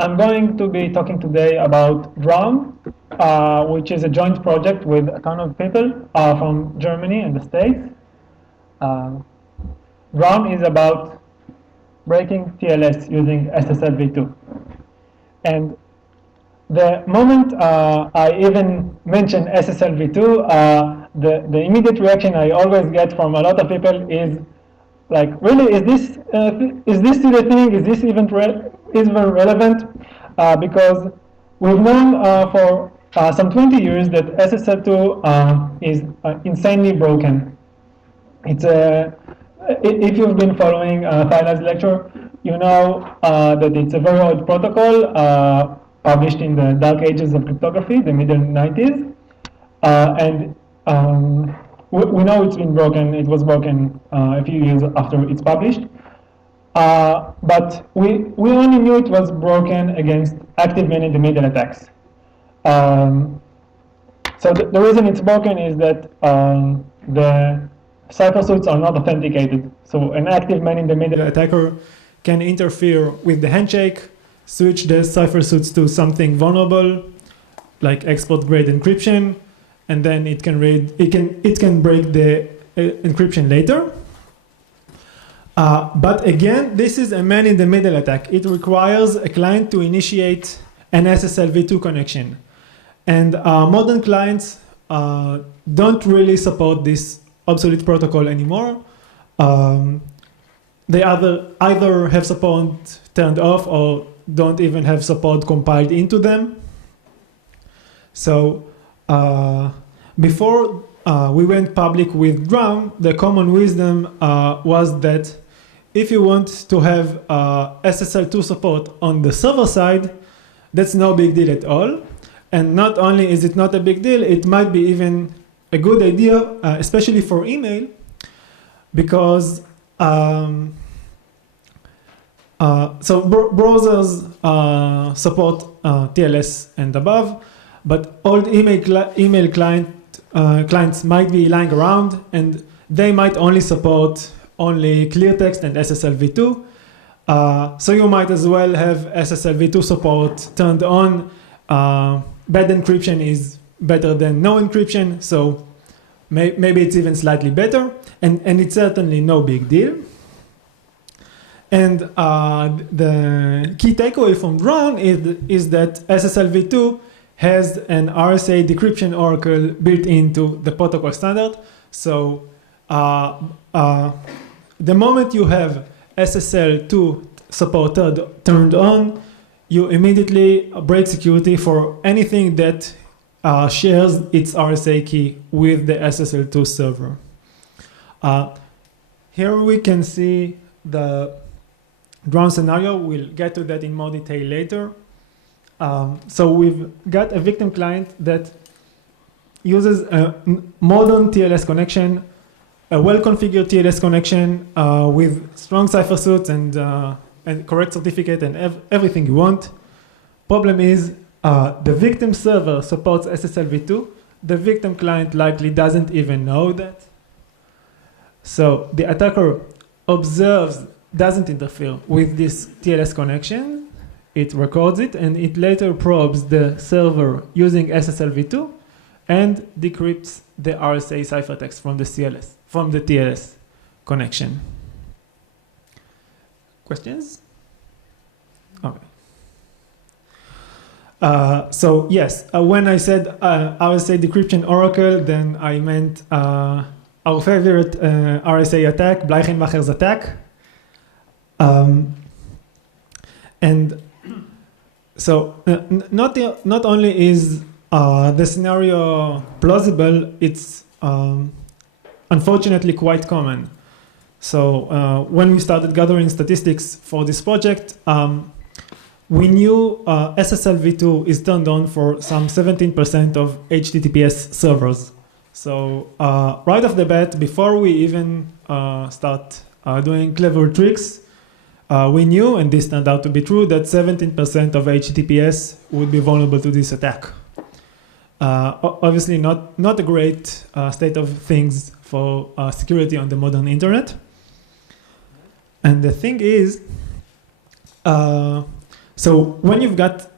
I'm going to be talking today about DROM, which is a joint project with a ton of people from Germany and the States. DROM is about breaking TLS using SSLv2. And the moment I even mention SSLv2, the immediate reaction I always get from a lot of people is like, really, is this still a thing? Is this even relevant? Because we've known for some 20 years that SSL2 is insanely broken. It's if you've been following Thailand's lecture, you know that it's a very old protocol published in the dark ages of cryptography, the middle 90s, and we know it's been broken. It was broken a few years after it's published. But we only knew it was broken against active man-in-the-middle attacks. So the reason it's broken is that the cipher suits are not authenticated. So an active man-in-the-middle attacker can interfere with the handshake, switch the cipher suits to something vulnerable, like export-grade encryption, and then it can break the encryption later. But again, this is a man-in-the-middle attack. It requires a client to initiate an SSLv2 connection. And modern clients don't really support this obsolete protocol anymore. They either have support turned off or don't even have support compiled into them. So before we went public with DROM, the common wisdom was that if you want to have SSL2 support on the server side, that's no big deal at all. And not only is it not a big deal, it might be even a good idea, especially for email, because browsers support TLS and above, but old email clients might be lying around, and they might only support only clear text and SSLv2. So you might as well have SSLv2 support turned on. Bad encryption is better than no encryption, so maybe it's even slightly better, and it's certainly no big deal. And the key takeaway from DROM is that SSLv2 has an RSA decryption oracle built into the protocol standard. So the moment you have SSL2 support turned on, you immediately break security for anything that shares its RSA key with the SSL2 server. Here we can see the DROM scenario. We'll get to that in more detail later. So we've got a victim client that uses a modern TLS connection, a well-configured TLS connection with strong cipher suits and correct certificate and everything you want. Problem is, the victim server supports SSLv2. The victim client likely doesn't even know that. So the attacker observes, doesn't interfere with this TLS connection. It records it, and it later probes the server using SSLv2 and decrypts the RSA ciphertext from the TLS connection. Questions? Okay. So yes, when I said RSA decryption oracle, then I meant our favorite RSA attack, Bleichenbacher's attack. And so not only is the scenario plausible, it's unfortunately quite common. So when we started gathering statistics for this project, we knew SSLv2 is turned on for some 17% of HTTPS servers. So right off the bat, before we even start doing clever tricks, we knew, and this turned out to be true, that 17% of HTTPS would be vulnerable to this attack. Obviously not a great state of things for security on the modern internet. And the thing is, So when you've got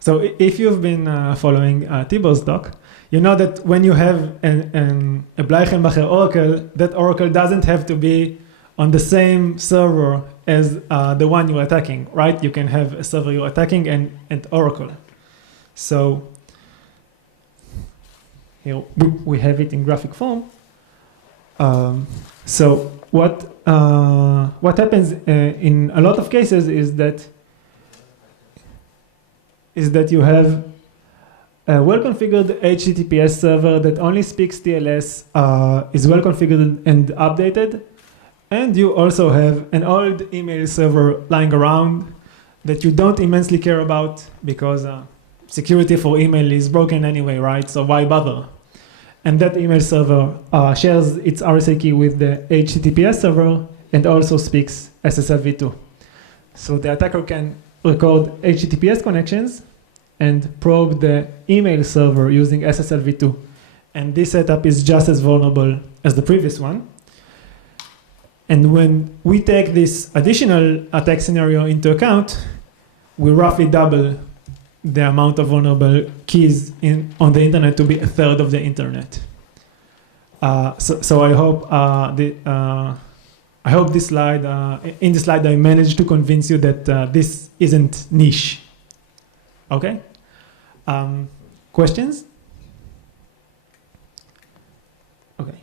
so if you've been following Tibor's talk, you know that when you have a Bleichenbacher oracle, that oracle doesn't have to be on the same server as the one you're attacking, right? You can have a server you're attacking and oracle. So here we have it in graphic form. So what happens in a lot of cases is that you have a well-configured HTTPS server that only speaks TLS, is well-configured and updated, and you also have an old email server lying around that you don't immensely care about because security for email is broken anyway, right? So why bother? And that email server shares its RSA key with the HTTPS server and also speaks SSLv2. So the attacker can record HTTPS connections and probe the email server using SSLv2. And this setup is just as vulnerable as the previous one. And when we take this additional attack scenario into account, we roughly double the amount of vulnerable keys on the internet to be a third of the internet. So I hope this slide, in this slide I managed to convince you that this isn't niche. Okay? Questions? Okay.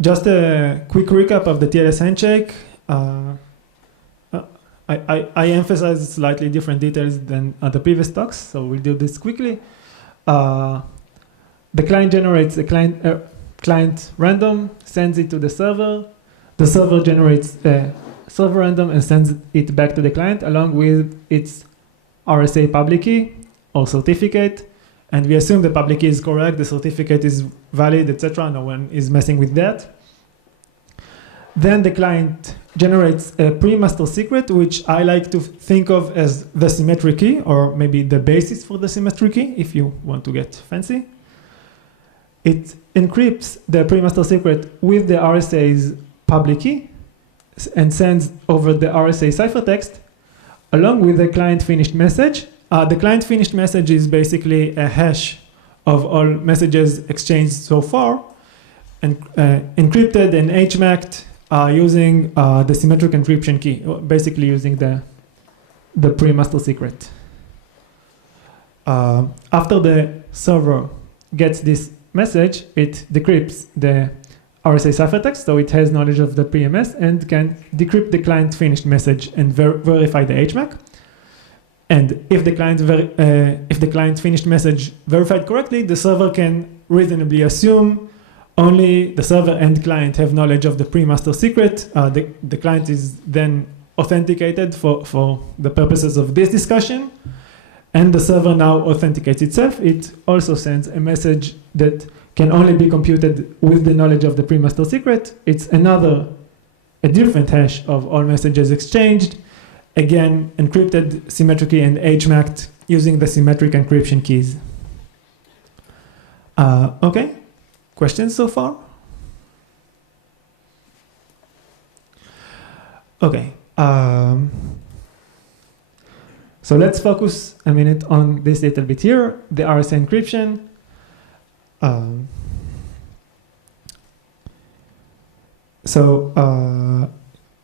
Just a quick recap of the TLS handshake. I emphasize slightly different details than the previous talks, so we'll do this quickly. The client generates a client random, sends it to the server. The server generates a server random and sends it back to the client along with its RSA public key or certificate. And we assume the public key is correct, the certificate is valid, etc. No one is messing with that. Then the client generates a pre-master secret, which I like to think of as the symmetric key, or maybe the basis for the symmetric key, if you want to get fancy. It encrypts the pre-master secret with the RSA's public key and sends over the RSA ciphertext along with the client finished message. The client finished message is basically a hash of all messages exchanged so far, and encrypted and HMAC'd using the symmetric encryption key, basically using the pre-master secret. After the server gets this message, it decrypts the RSA ciphertext, so it has knowledge of the PMS and can decrypt the client finished message and verify the HMAC. And if the client finished message verified correctly, the server can reasonably assume only the server and client have knowledge of the pre-master secret. The client is then authenticated for the purposes of this discussion, and the server now authenticates itself. It also sends a message that can only be computed with the knowledge of the pre-master secret. It's a different hash of all messages exchanged, again encrypted symmetrically and HMAC'd using the symmetric encryption keys. Okay, questions so far? Okay, so let's focus a minute on this little bit here, the RSA encryption.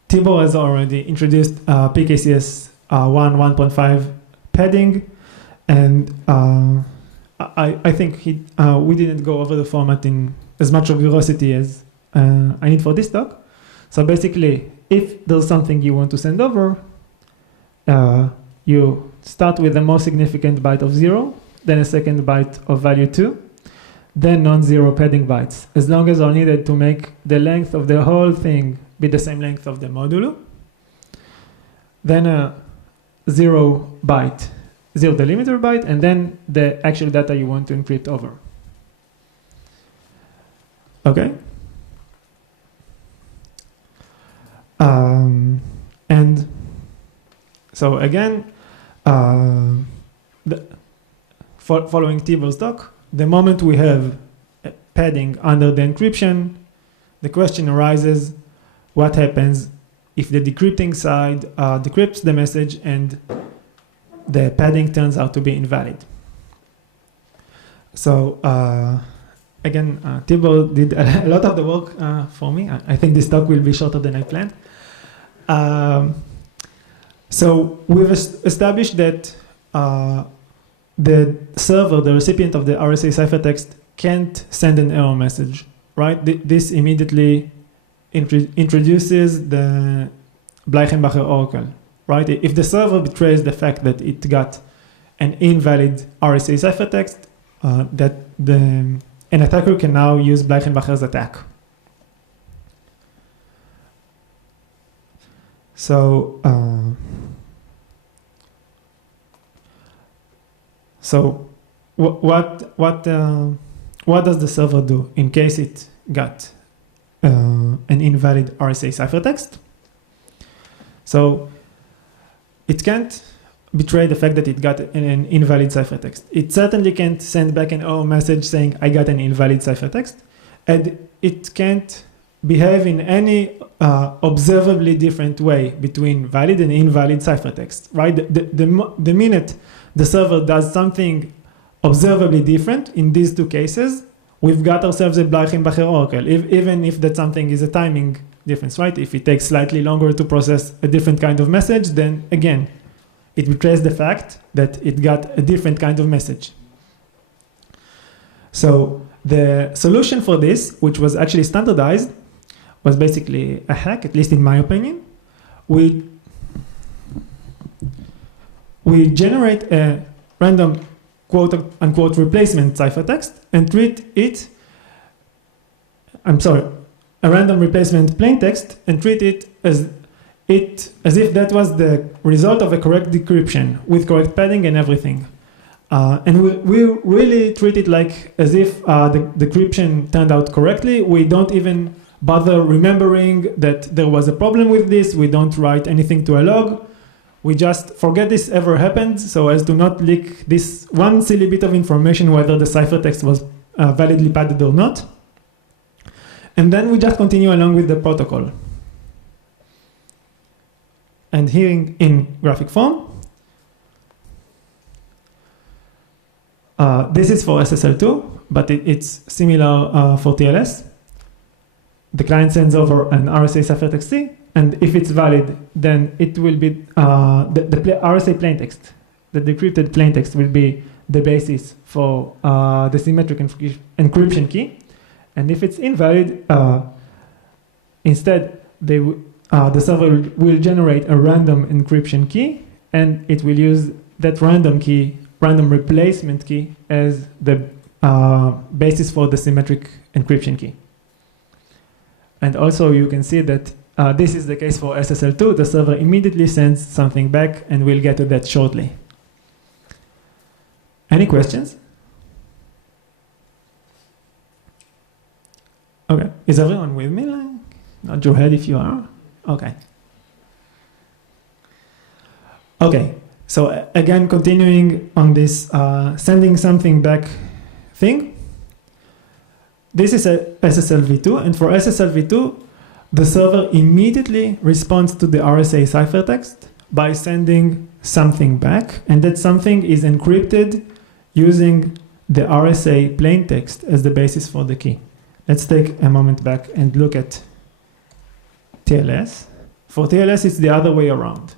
Tibor has already introduced PKCS 1.5 padding, and I think we didn't go over the format in as much rigorosity as I need for this talk. So basically, if there's something you want to send over, you start with the most significant byte of 0, then a second byte of value 2, then non-zero padding bytes, as long as are needed to make the length of the whole thing be the same length of the modulo. Then a 0 delimiter byte, and then the actual data you want to encrypt over. Okay? And so again, following Tibor's talk, the moment we have padding under the encryption, the question arises, what happens if the decrypting side decrypts the message and the padding turns out to be invalid. So again, Thibault did a lot of the work for me. I think this talk will be shorter than I planned. So we've established that the server, the recipient of the RSA ciphertext, can't send an error message, right? This immediately introduces the Bleichenbacher oracle, right? If the server betrays the fact that it got an invalid RSA ciphertext, an attacker can now use Bleichenbacher's attack. So what does the server do in case it got an invalid RSA ciphertext? So it can't betray the fact that it got an invalid ciphertext. It certainly can't send back an error message saying I got an invalid ciphertext, and it can't behave in any observably different way between valid and invalid ciphertext, right? The minute the server does something observably different in these two cases, we've got ourselves a Bleichenbacher oracle, even if that something is a timing difference, right? If it takes slightly longer to process a different kind of message, then again, it betrays the fact that it got a different kind of message. So the solution for this, which was actually standardized, was basically a hack, at least in my opinion. We generate a random quote-unquote replacement ciphertext and treat it, a random replacement plaintext and treat it as if that was the result of a correct decryption with correct padding and everything. And we really treat it like as if the decryption turned out correctly. We don't even bother remembering that there was a problem with this. We don't write anything to a log. We just forget this ever happened so as to not leak this one silly bit of information whether the ciphertext was validly padded or not. And then we just continue along with the protocol. And here in graphic form, this is for SSL2, but it's similar for TLS. The client sends over an RSA ciphertext C, and if it's valid, then it will be the RSA plaintext. The decrypted plaintext will be the basis for the symmetric encryption key. And if it's invalid, instead the server will generate a random encryption key, and it will use that random replacement key as the basis for the symmetric encryption key. And also you can see that this is the case for SSL2. The server immediately sends something back, and we'll get to that shortly. Any questions? Okay, is everyone with me? Nod your head if you are. Okay. Okay, so again, continuing on this sending something back thing. This is a SSLv2, and for SSLv2, the server immediately responds to the RSA ciphertext by sending something back, and that something is encrypted using the RSA plaintext as the basis for the key. Let's take a moment back and look at TLS. For TLS, it's the other way around.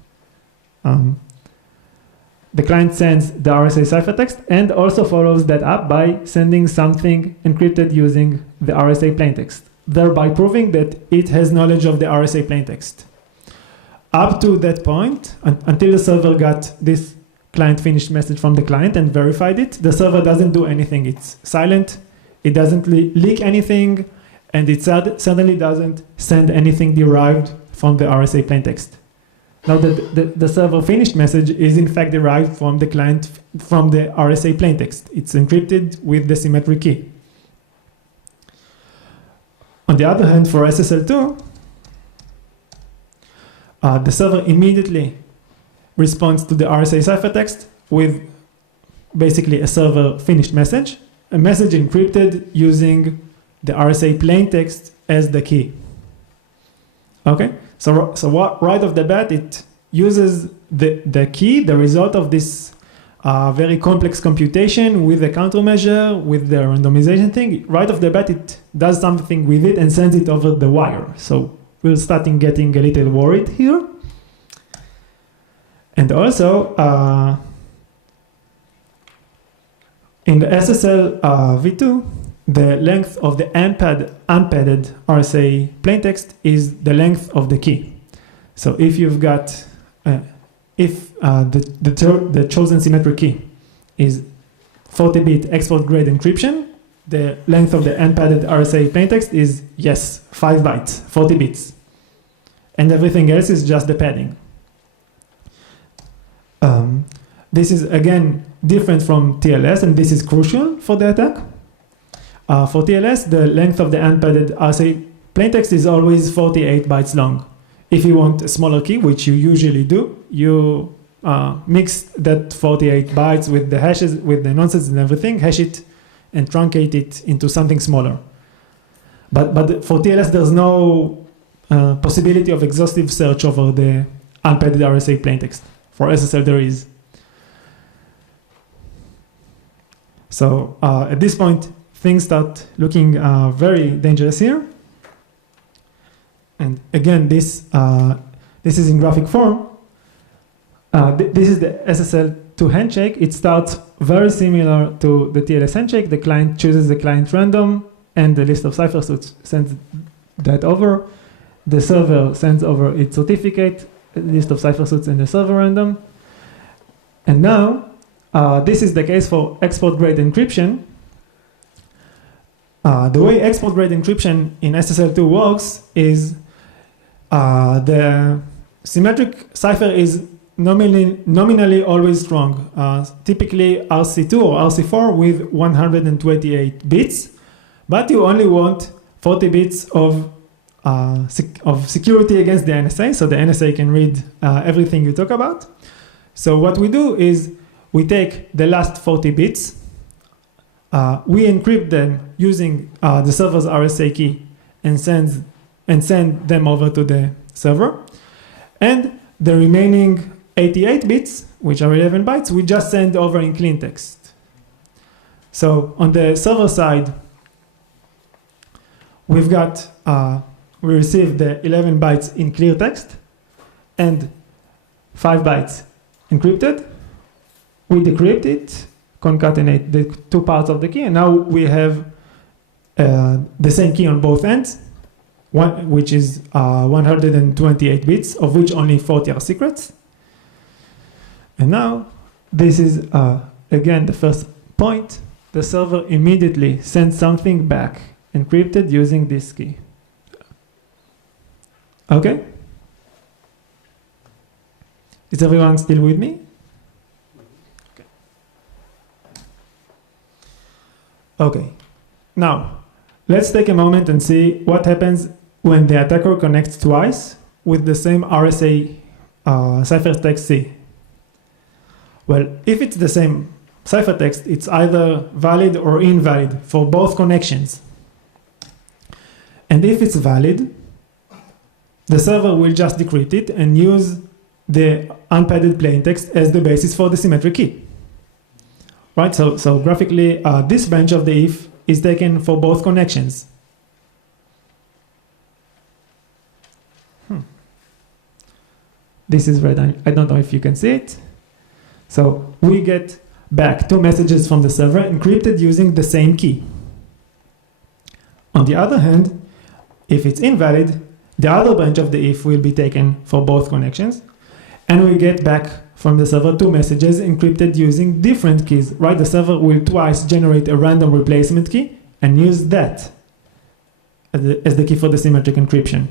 The client sends the RSA ciphertext and also follows that up by sending something encrypted using the RSA plaintext, thereby proving that it has knowledge of the RSA plaintext. Up to that point, until the server got this client finished message from the client and verified it, the server doesn't do anything. It's silent, it doesn't leak anything, and it certainly doesn't send anything derived from the RSA plaintext. Now the server finished message is in fact derived from the client, from the RSA plaintext. It's encrypted with the symmetric key. On the other hand, for SSL2, the server immediately responds to the RSA ciphertext with basically a server finished message, a message encrypted using the RSA plaintext as the key. Okay, So right off the bat, it uses the key, the result of this very complex computation with the countermeasure, with the randomization thing. Right off the bat, it does something with it and sends it over the wire. So we're starting getting a little worried here. And also, in the SSLv2, the length of the unpadded RSA plaintext is the length of the key. So if you've got, the chosen symmetric key is 40-bit export-grade encryption, the length of the unpadded RSA plaintext is, yes, 5 bytes, 40 bits. And everything else is just the padding. This is, again, different from TLS, and this is crucial for the attack. For TLS, the length of the unpadded RSA plaintext is always 48 bytes long. If you want a smaller key, which you usually do, you mix that 48 bytes with the hashes, with the nonsense and everything, hash it and truncate it into something smaller. But for TLS, there's no possibility of exhaustive search over the unpadded RSA plaintext. For SSL, there is. So at this point, things start looking very dangerous here. And again, this is in graphic form. This is the SSL2 handshake. It starts very similar to the TLS handshake. The client chooses the client random, and the list of cipher suits sends that over. The server sends over its certificate, list of cipher suits, and the server random. And now, this is the case for export-grade encryption. The way export-grade encryption in SSL2 works is the symmetric cipher is nominally always strong, typically RC2 or RC4 with 128 bits, but you only want 40 bits of security against the NSA, so the NSA can read everything you talk about. So what we do is we take the last 40 bits, we encrypt them using the server's RSA key and send them over to the server. And the remaining 88 bits, which are 11 bytes, we just send over in clean text. So on the server side, we've got, we receive the 11 bytes in clear text and 5 bytes encrypted. We decrypt it, concatenate the two parts of the key, and now we have the same key on both ends, which is 128 bits, of which only 40 are secrets. And now, this is, again, the first point. The server immediately sends something back, encrypted using this key. Okay? Is everyone still with me? Okay. Now, let's take a moment and see what happens when the attacker connects twice with the same RSA ciphertext C. Well, if it's the same ciphertext, it's either valid or invalid for both connections. And if it's valid, the server will just decrypt it and use the unpadded plaintext as the basis for the symmetric key. Right, so graphically, this branch of the if is taken for both connections. This is red. I don't know if you can see it. So we get back two messages from the server encrypted using the same key. On the other hand, if it's invalid, the other branch of the if will be taken for both connections, and we get back from the server two messages encrypted using different keys. Right, the server will twice generate a random replacement key and use that as the key for the symmetric encryption.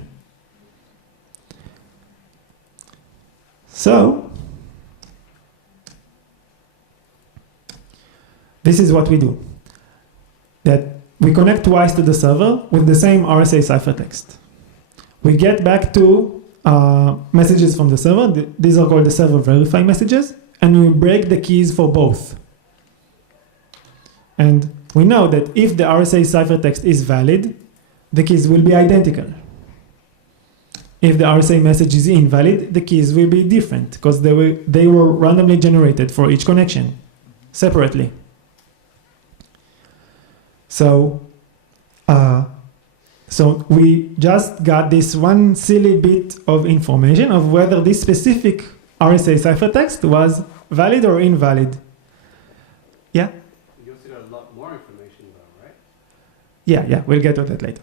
So this is what we do. That we connect twice to the server with the same RSA ciphertext. We get back two messages from the server. These are called the server verify messages, and we break the keys for both. And we know that if the RSA ciphertext is valid, the keys will be identical. if the RSA message is invalid, the keys will be different because they were randomly generated for each connection separately. So we just got this one silly bit of information of whether this specific RSA ciphertext was valid or invalid. Yeah? You also got a lot more information though, right? Yeah, we'll get to that later.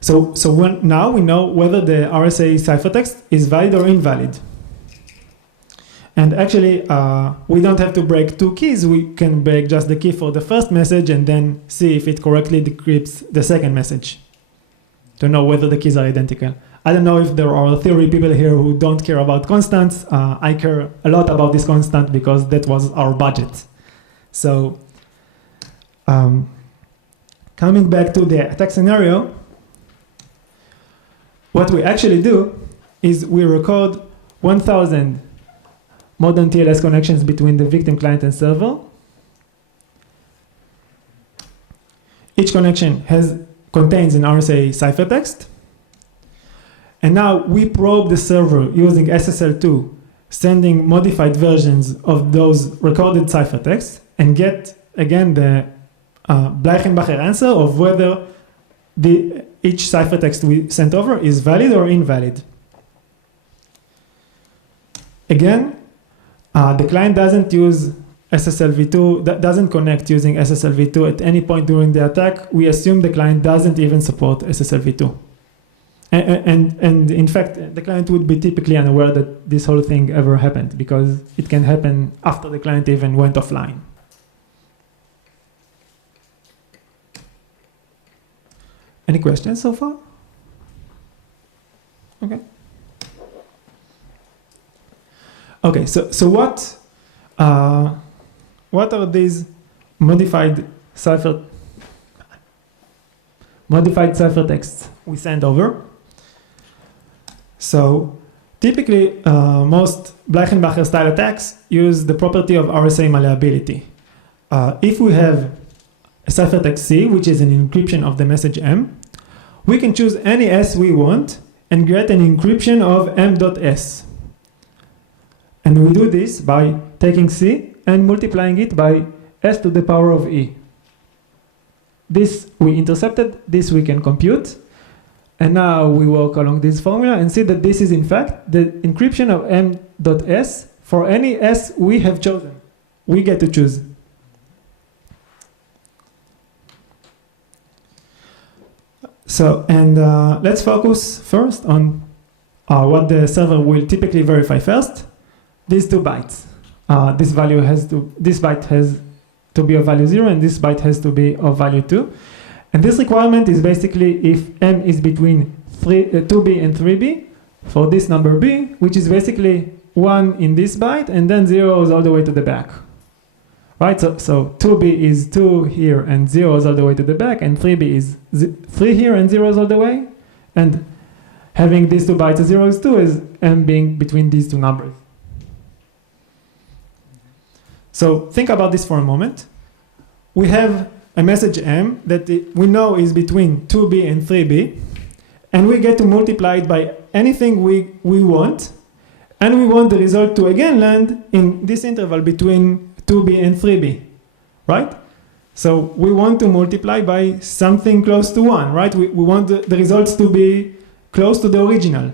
So now we know whether the RSA ciphertext is valid or invalid. And actually, we don't have to break two keys. We can break just the key for the first message and then see if it correctly decrypts the second message to know whether the keys are identical. I don't know if there are theory people here who don't care about constants. I care a lot about this constant because that was our budget. So coming back to the attack scenario, what we actually do is we record 1,000 modern TLS connections between the victim client and server. Each connection contains an RSA ciphertext. And now we probe the server using SSL2, sending modified versions of those recorded ciphertexts, and get, again, the Bleichenbacher answer of whether each ciphertext we sent over is valid or invalid. Again, the client doesn't use SSLv2, doesn't connect using SSLv2 at any point during the attack. We assume the client doesn't even support SSLv2. And in fact, the client would be typically unaware that this whole thing ever happened because it can happen after the client even went offline. Any questions so far? Okay. Okay, so what are these modified ciphertexts we send over? So typically, most Bleichenbacher style attacks use the property of RSA malleability. If we have a ciphertext C, which is an encryption of the message M, we can choose any S we want and get an encryption of M.S. And we do this by taking C and multiplying it by S to the power of E. This we intercepted, this we can compute. And now we work along this formula and see that this is in fact the encryption of M.S for any S we have chosen. We get to choose. So, and let's focus first on what the server will typically verify first. These 2 bytes. This byte has to be of value 0 and this byte has to be of value 2. And this requirement is basically if M is between 2B and 3B for this number B, which is basically 1 in this byte and then 0 is all the way to the back. Right, so 2B is 2 here and 0 is all the way to the back, and 3B is 3 here and 0 is all the way. And having these 2 bytes of 0 is 2 is M being between these 2 numbers. So think about this for a moment. We have a message M that we know is between 2B and 3B, and we get to multiply it by anything we want, and we want the result to again land in this interval between 2B and 3B, right? So we want to multiply by something close to 1, right? We want the results to be close to the original.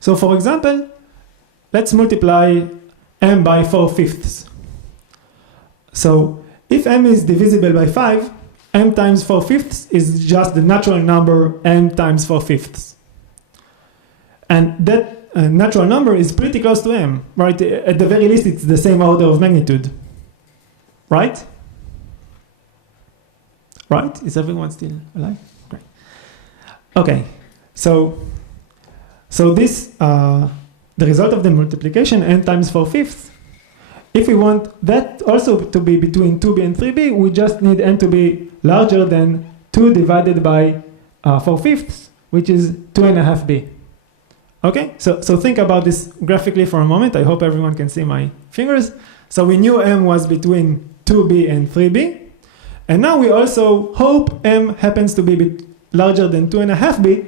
So for example, let's multiply M by 4/5. So if M is divisible by 5, M times 4/5 is just the natural number M times 4/5. And that natural number is pretty close to M, right? At the very least, it's the same order of magnitude, right? Right? Is everyone still alive? Great. Okay, so this, the result of the multiplication, N times 4/5, if we want that also to be between 2B and 3B, we just need N to be larger than 2 divided by 4/5, which is 2.5B. Okay, so think about this graphically for a moment. I hope everyone can see my fingers. So we knew M was between 2B and 3B, And now we also hope m happens to be a bit larger than 2.5 bit.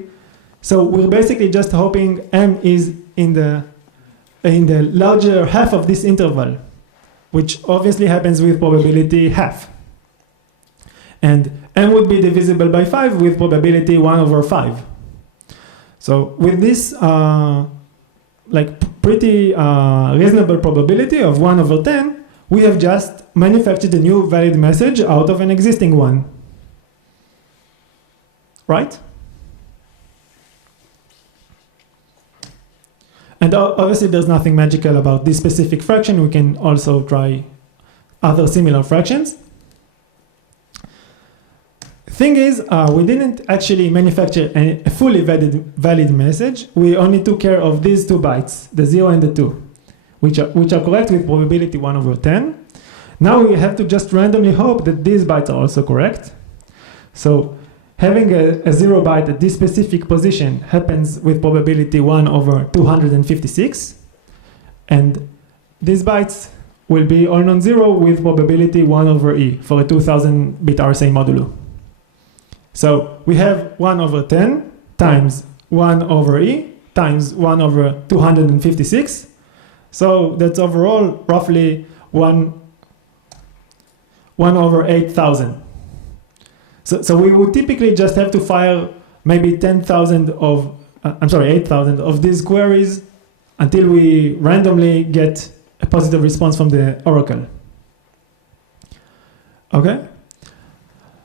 So we're basically just hoping m is in the larger half of this interval, which obviously happens with probability half. And m would be divisible by 5 with probability 1/5. So with this pretty reasonable probability of 1/10, we have just manufactured a new valid message out of an existing one. Right? And obviously there's nothing magical about this specific fraction. We can also try other similar fractions. Thing is, we didn't actually manufacture a fully valid message. We only took care of these 2 bytes, the 0 and the 2, which are correct with probability 1/10. Now we have to just randomly hope that these bytes are also correct. So having a 0 byte at this specific position happens with probability 1/256. And these bytes will be all non-zero with probability 1/e for a 2000-bit RSA modulo. So we have 1/10 times 1/e times 1/256. So that's overall roughly 1/8000. So we would typically just have to fire maybe 8,000 of these queries until we randomly get a positive response from the oracle. Okay?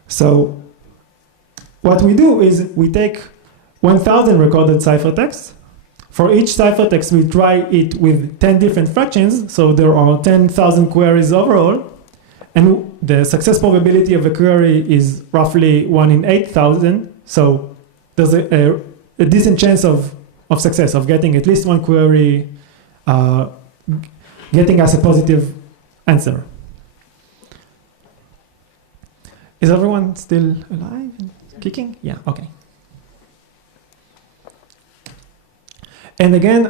So what we do is we take 1,000 recorded ciphertexts. For each ciphertext, we try it with 10 different fractions, so there are 10,000 queries overall, and the success probability of a query is roughly 1 in 8,000, so there's a decent chance of success, of getting at least one query, getting us a positive answer. Is everyone still alive? Kicking? Yeah, okay. And again,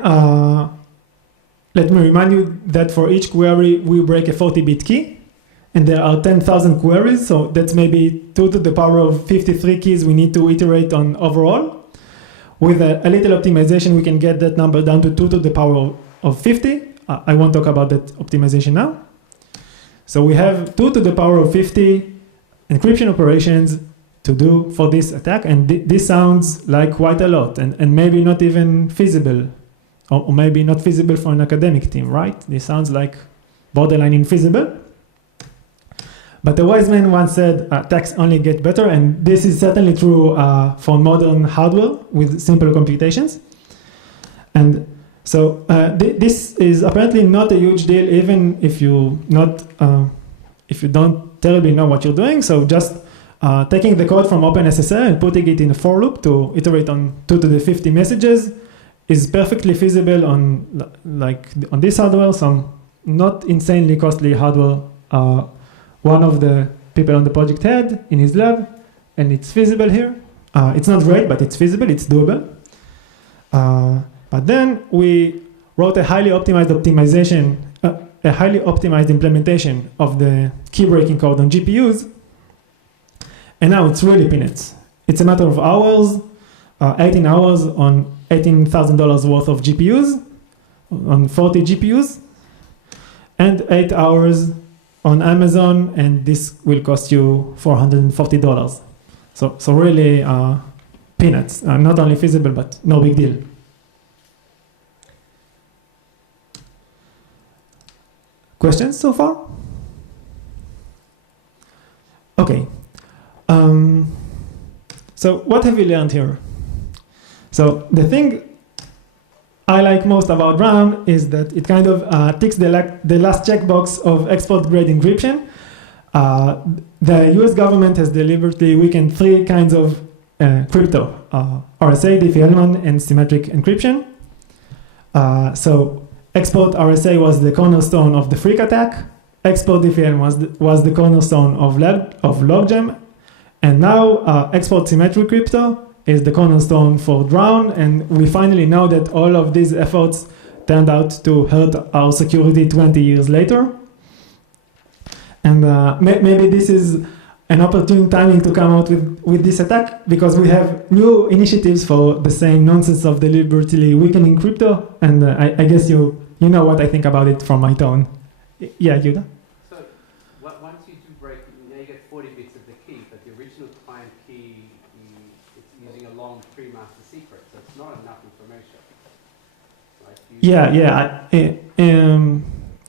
let me remind you that for each query, we break a 40-bit key, and there are 10,000 queries, so that's maybe 2 to the power of 53 keys we need to iterate on overall. With a little optimization, we can get that number down to 2 to the power of 50. I won't talk about that optimization now. So we have 2 to the power of 50 encryption operations to do for this attack, and this sounds like quite a lot, and maybe not even feasible, or maybe not feasible for an academic team, right? This sounds like borderline infeasible. But the wise man once said, attacks only get better, and this is certainly true for modern hardware with simple computations. And so this is apparently not a huge deal, even if you don't terribly know what you're doing. So just taking the code from OpenSSL and putting it in a for loop to iterate on 2 to the 50 messages is perfectly feasible on this hardware, some not insanely costly hardware. One of the people on the project had in his lab, and it's feasible here. It's not great, but it's feasible, it's doable. But then we wrote a highly optimized implementation of the key breaking code on GPUs. And now it's really peanuts. It's a matter of hours, 18 hours on $18,000 worth of GPUs, on 40 GPUs, and 8 hours on Amazon, and this will cost you $440. So really peanuts. Not only feasible, but no big deal. Questions so far? Okay. So what have we learned here? So the thing I like most about RAM is that it kind of ticks the last checkbox of export-grade encryption. The US government has deliberately weakened 3 kinds of crypto, RSA, Diffie-Hellman, and symmetric encryption. So export RSA was the cornerstone of the freak attack. Export Diffie-Hellman was the cornerstone of logjam. And now export symmetric crypto is the cornerstone for Drown, and we finally know that all of these efforts turned out to hurt our security 20 years later. And maybe this is an opportune timing to come out with this attack, because we have new initiatives for the same nonsense of deliberately weakening crypto, and I guess you know what I think about it from my tone. Yeah, Yuda? So once you do break, now you get 40 bits of the key, but the original client key, it's using a long pre-master secret, so it's not enough information. Like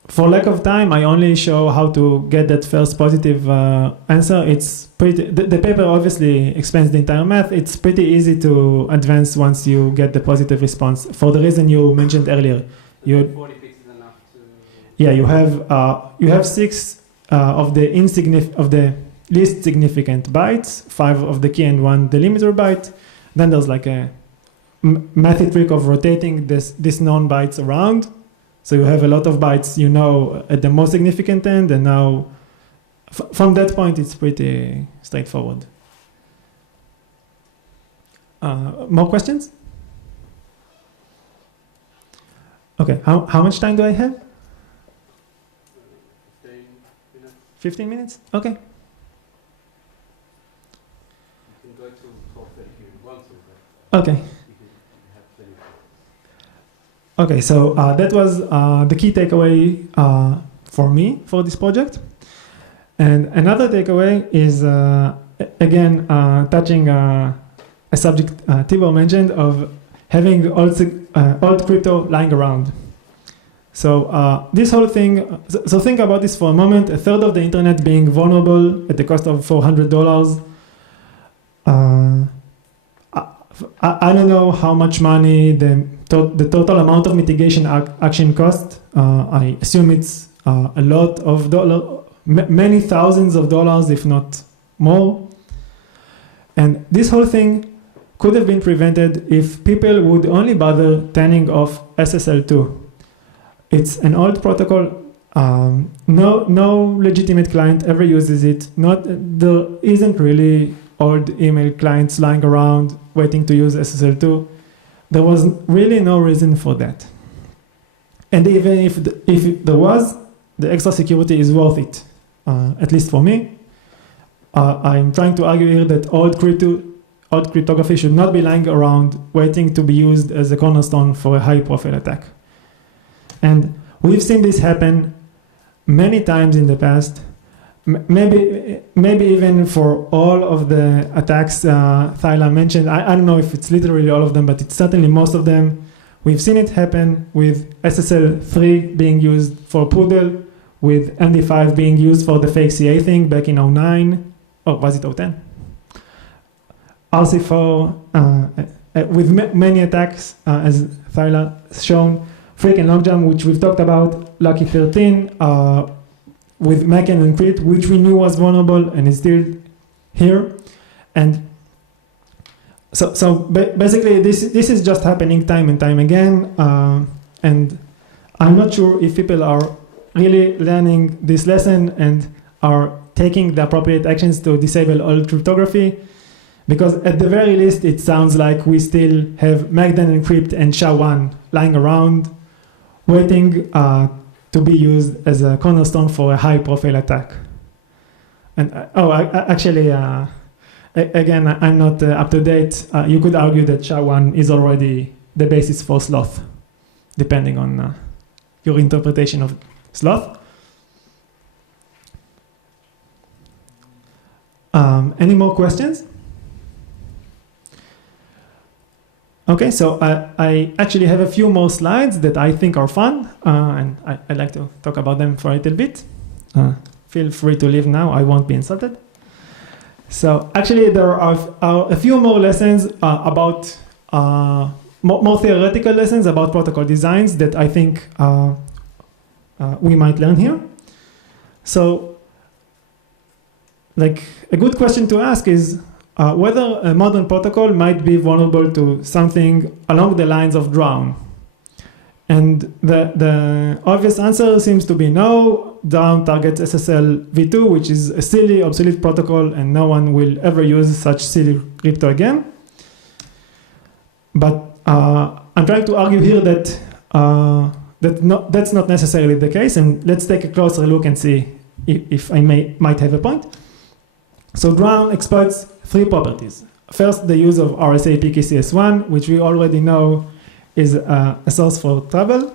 for lack of time, I only show how to get that first positive answer. It's pretty. The paper obviously explains the entire math. It's pretty easy to advance once you get the positive response. For the reason you mentioned earlier, 40 bits is enough to. Yeah, you have 6 of the least significant bytes, 5 of the key and 1 delimiter byte. Then there's like a mathy trick of rotating this known bytes around. So you have a lot of bytes, at the most significant end, and now from that point, it's pretty straightforward. More questions? Okay, how much time do I have? 15 minutes. 15 minutes? Okay. You can go to 12:30 if you want to. Okay. Okay, so that was the key takeaway for me for this project. And another takeaway is, again, touching a subject Tibor mentioned of having old crypto lying around. So this whole thing, so think about this for a moment, a third of the internet being vulnerable at the cost of $400. I don't know how much money the total amount of mitigation action cost. I assume it's a lot of dollars, many thousands of dollars, if not more. And this whole thing could have been prevented if people would only bother turning off SSL2. It's an old protocol. No legitimate client ever uses it. There isn't really old email clients lying around waiting to use SSL2. There was really no reason for that. And even if there was, the extra security is worth it, at least for me. I'm trying to argue here that old cryptography should not be lying around waiting to be used as a cornerstone for a high-profile attack. And we've seen this happen many times in the past. Maybe even for all of the attacks Thyla mentioned. I don't know if it's literally all of them, but it's certainly most of them. We've seen it happen with SSL3 being used for Poodle, with MD5 being used for the fake CA thing back in 2009. Oh, was it 2010? RC4 with many attacks, as Thyla shown. Freak and Logjam, which we've talked about. Lucky 13. With Mac and Encrypt, which we knew was vulnerable and is still here. And so basically this is just happening time and time again. And I'm not sure if people are really learning this lesson and are taking the appropriate actions to disable all cryptography, because at the very least it sounds like we still have Magdan Encrypt and SHA-1 lying around waiting to be used as a cornerstone for a high-profile attack. And again, I'm not up to date. You could argue that SHA-1 is already the basis for sloth, depending on your interpretation of sloth. Any more questions? Okay, so I actually have a few more slides that I think are fun, and I'd like to talk about them for a little bit. Feel free to leave now, I won't be insulted. So actually there are a few more lessons about, more theoretical lessons about protocol designs that I think we might learn here. So like a good question to ask is, whether a modern protocol might be vulnerable to something along the lines of Drown. And the obvious answer seems to be no. Drown targets SSLv2, which is a silly, obsolete protocol, and no one will ever use such silly crypto again. But I'm trying to argue here that that's not necessarily the case, and let's take a closer look and see if I might have a point. So Drown exploits three properties. First, the use of RSA PKCS1, which we already know is a source for trouble.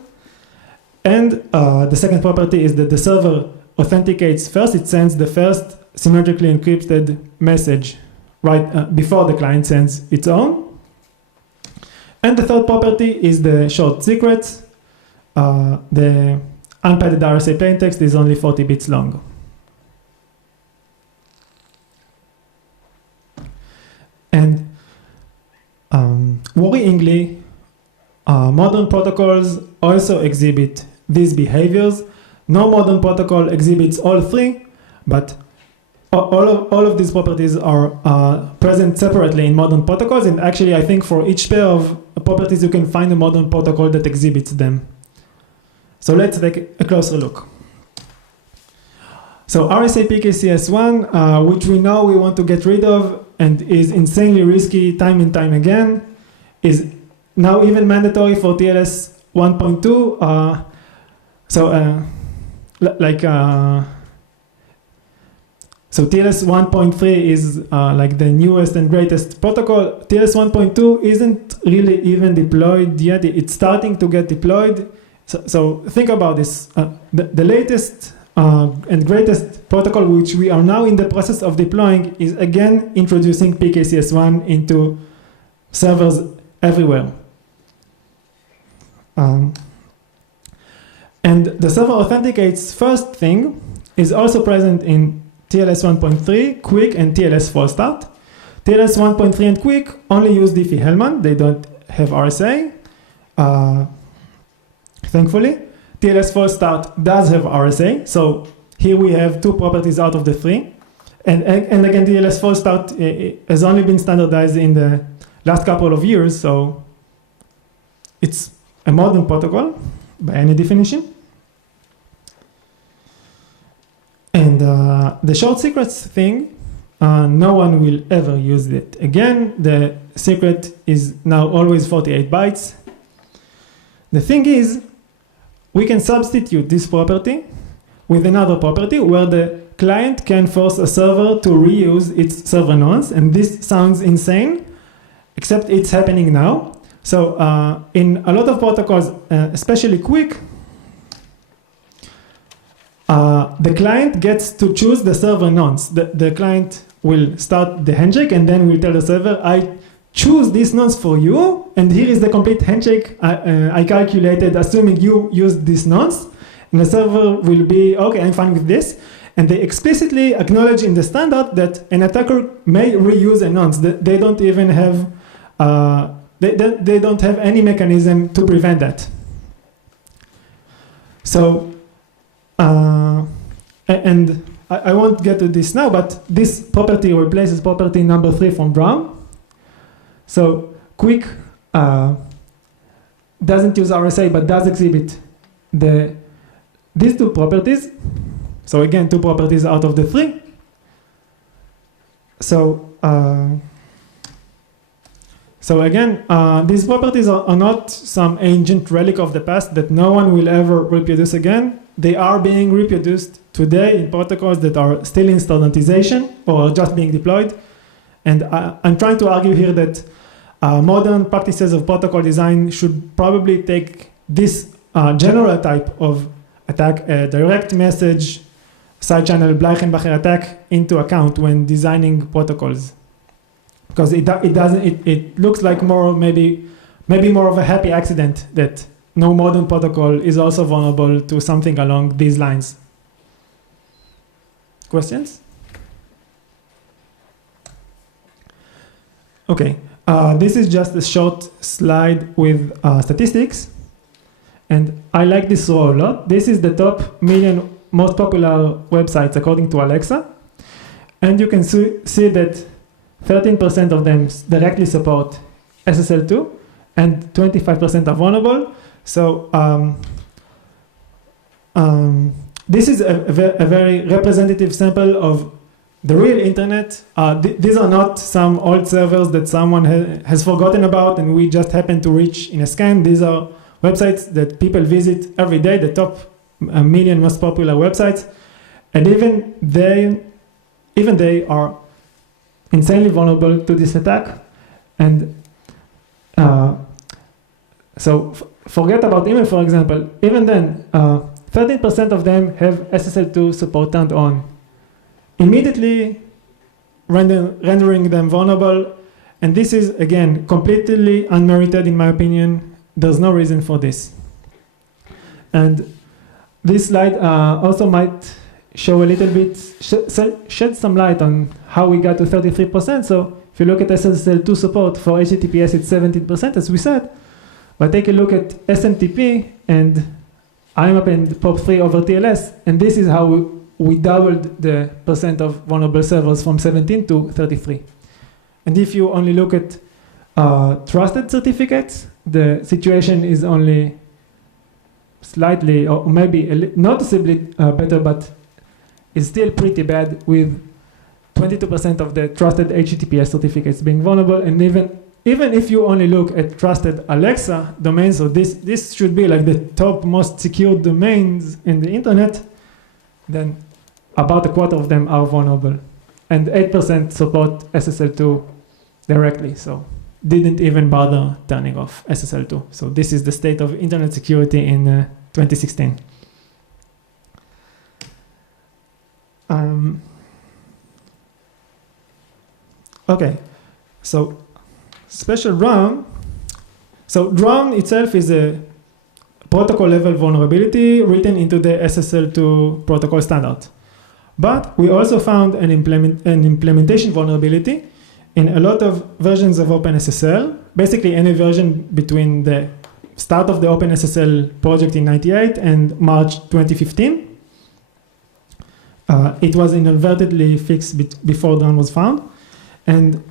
And the second property is that the server authenticates first. It sends the first symmetrically encrypted message right before the client sends its own. And the third property is the short secrets. The unpadded RSA plaintext is only 40 bits long. And worryingly, modern protocols also exhibit these behaviors. No modern protocol exhibits all three, but all of these properties are present separately in modern protocols. And actually, I think for each pair of properties, you can find a modern protocol that exhibits them. So let's take a closer look. So RSA PKCS1, which we know we want to get rid of and is insanely risky time and time again, is now even mandatory for TLS 1.2. So TLS 1.3 is like the newest and greatest protocol. TLS 1.2 isn't really even deployed yet. It's starting to get deployed. So think about this. The latest and greatest protocol, which we are now in the process of deploying, is again introducing PKCS1 into servers everywhere. And the server authenticates first thing is also present in TLS 1.3, Quick, and TLS False Start. TLS 1.3 and Quick only use Diffie-Hellman. They don't have RSA, thankfully. TLS False Start does have RSA, so here we have two properties out of the three. And again, TLS False Start has only been standardized in the last couple of years, so it's a modern protocol by any definition. And the short secrets thing, no one will ever use it again. The secret is now always 48 bytes. The thing is, we can substitute this property with another property where the client can force a server to reuse its server nonce, and this sounds insane, except it's happening now. So in a lot of protocols, especially Quick, the client gets to choose the server nonce. The client will start the handshake and then will tell the server, I choose this nonce for you, and here is the complete handshake I calculated, assuming you used this nonce. And the server will be, okay, I'm fine with this. And they explicitly acknowledge in the standard that an attacker may reuse a nonce. They don't even have, they don't have any mechanism to prevent that. So, and I won't get to this now, but this property replaces property number 3 from Brown. So Quick doesn't use RSA, but does exhibit these two properties. So again, two properties out of the 3. So again, these properties are not some ancient relic of the past that no one will ever reproduce again. They are being reproduced today in protocols that are still in standardization or just being deployed. And I'm trying to argue here that modern practices of protocol design should probably take this general type of attack, a direct message side channel Bleichenbacher attack, into account when designing protocols. Because it looks like maybe more of a happy accident that no modern protocol is also vulnerable to something along these lines. Questions? Okay, this is just a short slide with statistics, and I like this row a lot. This is the top million most popular websites according to Alexa, and you can see that 13% of them directly support SSL2, and 25% are vulnerable. So this is a very representative sample of the real internet. These are not some old servers that someone has forgotten about and we just happen to reach in a scan. These are websites that people visit every day, the top million most popular websites. And even they are insanely vulnerable to this attack. And so forget about email, for example. Even then, 13% of them have SSL2 support turned on, immediately rendering them vulnerable. And this is, again, completely unmerited, in my opinion. There's no reason for this. And this slide also might show a little bit, shed some light on how we got to 33%. So if you look at SSL2 support for HTTPS, it's 17%, as we said. But take a look at SMTP and IMAP and POP3 over TLS, and this is how we doubled the percent of vulnerable servers from 17 to 33. And if you only look at trusted certificates, the situation is only slightly, or maybe noticeably better, but is still pretty bad, with 22% of the trusted HTTPS certificates being vulnerable. And even if you only look at trusted Alexa domains, so this should be like the top most secure domains in the internet, then about a quarter of them are vulnerable. And 8% support SSL2 directly, so didn't even bother turning off SSL2. So this is the state of internet security in 2016. Okay, so special DRAM. So DRAM itself is a protocol level vulnerability written into the SSL2 protocol standard. But we also found an implementation vulnerability in a lot of versions of OpenSSL, basically any version between the start of the OpenSSL project in '98 and March 2015. It was inadvertently fixed before DRAM was found. And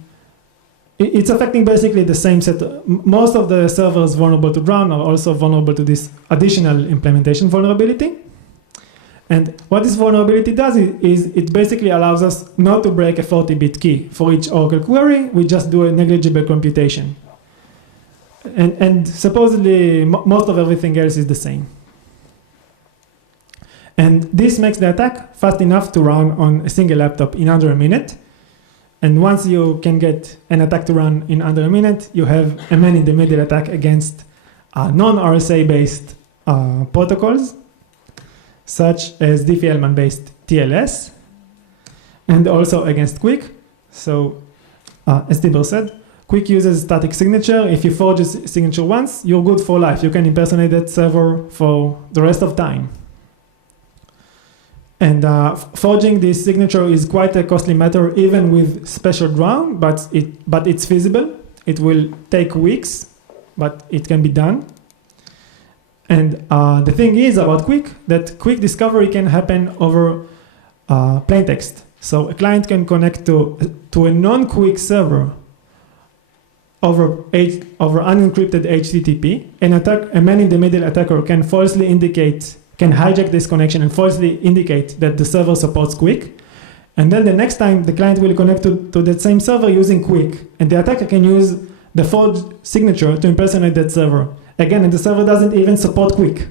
it's affecting basically the same set. Most of the servers vulnerable to DRAM are also vulnerable to this additional implementation vulnerability. And what this vulnerability does is it basically allows us not to break a 40-bit key for each Oracle query. We just do a negligible computation. And supposedly, most of everything else is the same. And this makes the attack fast enough to run on a single laptop in under a minute. And once you can get an attack to run in under a minute, you have a man-in-the-middle attack against non-RSA-based protocols, such as Diffie-Hellman-based TLS, and also against Quick. So, as Tibor said, Quick uses static signature. If you forge a signature once, you're good for life. You can impersonate that server for the rest of time. And forging this signature is quite a costly matter, even with special DRAM, but it's feasible. It will take weeks, but it can be done. And the thing is about Quick, that quick discovery can happen over plain text. So a client can connect to a non-Quick server over unencrypted HTTP. A man-in-the-middle attacker can can hijack this connection and falsely indicate that the server supports Quick. And then the next time the client will connect to that same server using Quick. And the attacker can use the forged signature to impersonate that server. Again, and the server doesn't even support Quick.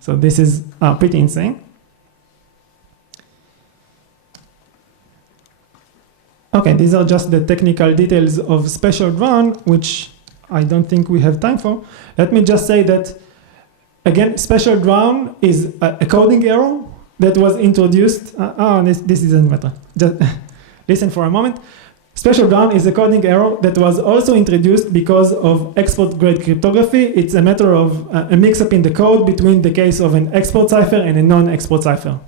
So this is pretty insane. Okay, these are just the technical details of special DRAM, which I don't think we have time for. Let me just say that, again, special DRAM is a coding error that was introduced. This doesn't matter. Just listen for a moment. Special DRAM is a coding error that was also introduced because of export-grade cryptography. It's a matter of a mix-up in the code between the case of an export cipher and a non-export cipher.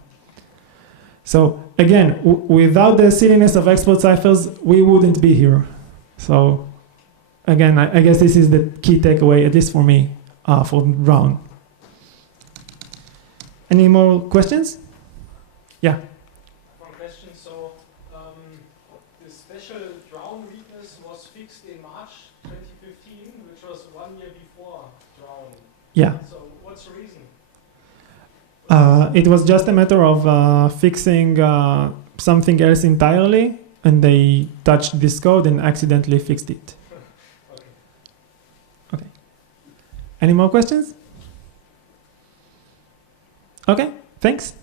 So again, without the silliness of export ciphers, we wouldn't be here. So again, I guess this is the key takeaway, at least for me, for DRAM. Any more questions? Yeah. One question. So the special DRAM weakness was fixed in March 2015, which was 1 year before DRAM. Yeah. So what's the reason? It was just a matter of fixing something else entirely, and they touched this code and accidentally fixed it. Okay. Any more questions? Okay, thanks.